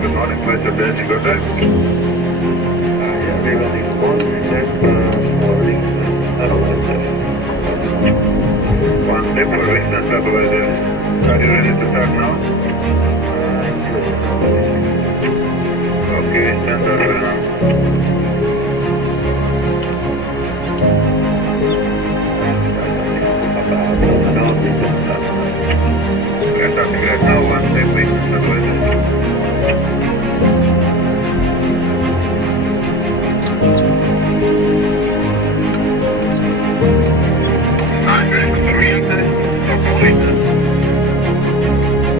Good morning, Mr. Best. You got that? Yeah, we will respond and then forwarding otherwise. One step for reasons, otherwise, are you ready to start now? Okay, stand up for now.